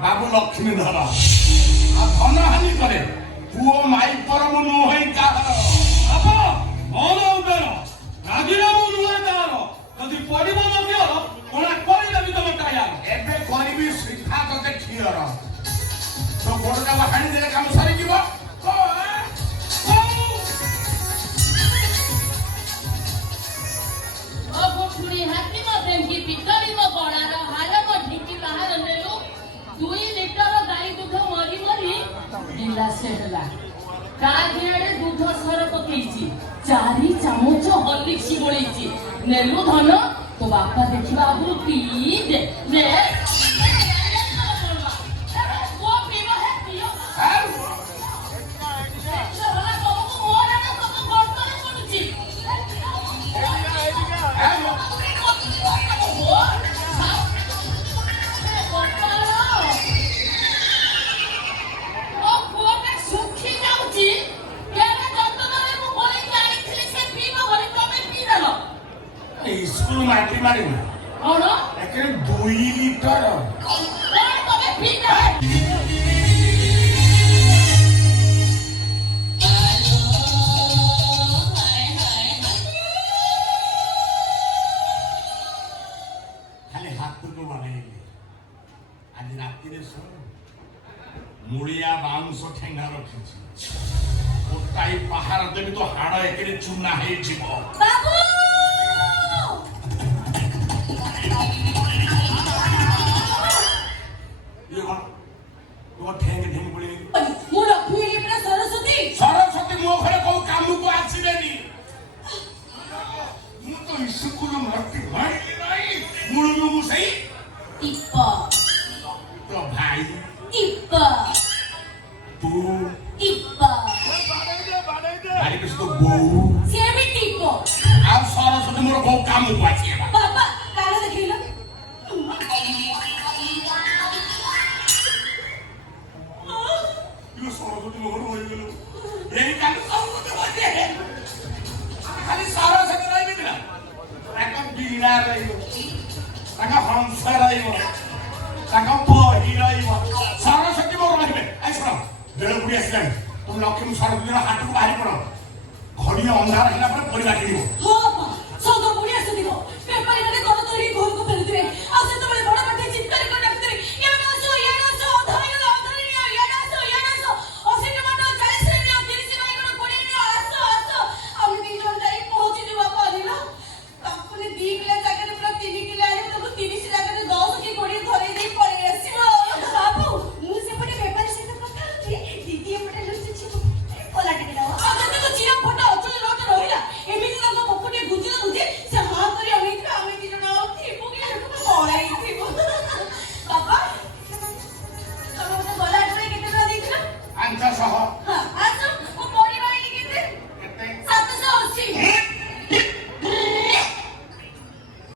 बाबू लक्ष्मी धर आ धन हानि करे पुओ माई परम नुहई काहर बाबा मन उपेर राजीनामु नुहे तार जदि पड़िब नदियर कोना କରିଦେବି ତମ ଟାୟାର ଏବେ କରିବି ସିଧା ତତେ ଠିଅର ତ ଗୋଡ଼ଟା ହାଣି ଦେଲେ କାମ ସରିଯିବ पुणी हाथी ढेंकी पितरी मो गड़ार हार मो ढेंकी बाहर नेलु 2 लिटर गाई दूध मरी मरी गिलासे होला ता धियाडे दूध सर पकेइची 4 चामच हॉर्लिक्स बोळेची नेलु धन तो बापा देखिबा आगु पी दे ले वो पीवा है पियो स्कूल माटी मारी कौन एके 2 लिटर तमे पीना खाली हाथ तो बनाइले आज राति रे सो मुड़िया बाउंस ठेंगा रखिछि गोटाई पहाड़ देबी तो हाड़ एके चुना हे जीवो बाबू ये कौन वो ठेंग ठेंग बोले मु लक्ष्मी के पूरा सरस्वती मो घरे को काम को आसीबेनी मु तो स्कूल मरती भाई नहीं मुळु मु सही टिप्पा तो भाई टिप्पा तू टिप्पा भाई किस तो बहू से भी टिप्पा आ सरस्वती मोर को काम को आसीबा बाबा काला देखिलो यो सरस्वती मोर होई गेलो एही काल सरस्वती होते खाली सरस्वती रही बिना ताका बीना रहिबो ताका हंस रहिबो ताका बही रहिबो सरस्वती मोर रहिबे आई सुनो बेल बुढ़ी आसलानी तुम लक्ष्मी सरस्वती हाथ को बाहर पड़ो घड़ी अंधार होला पर परिवा किनिबो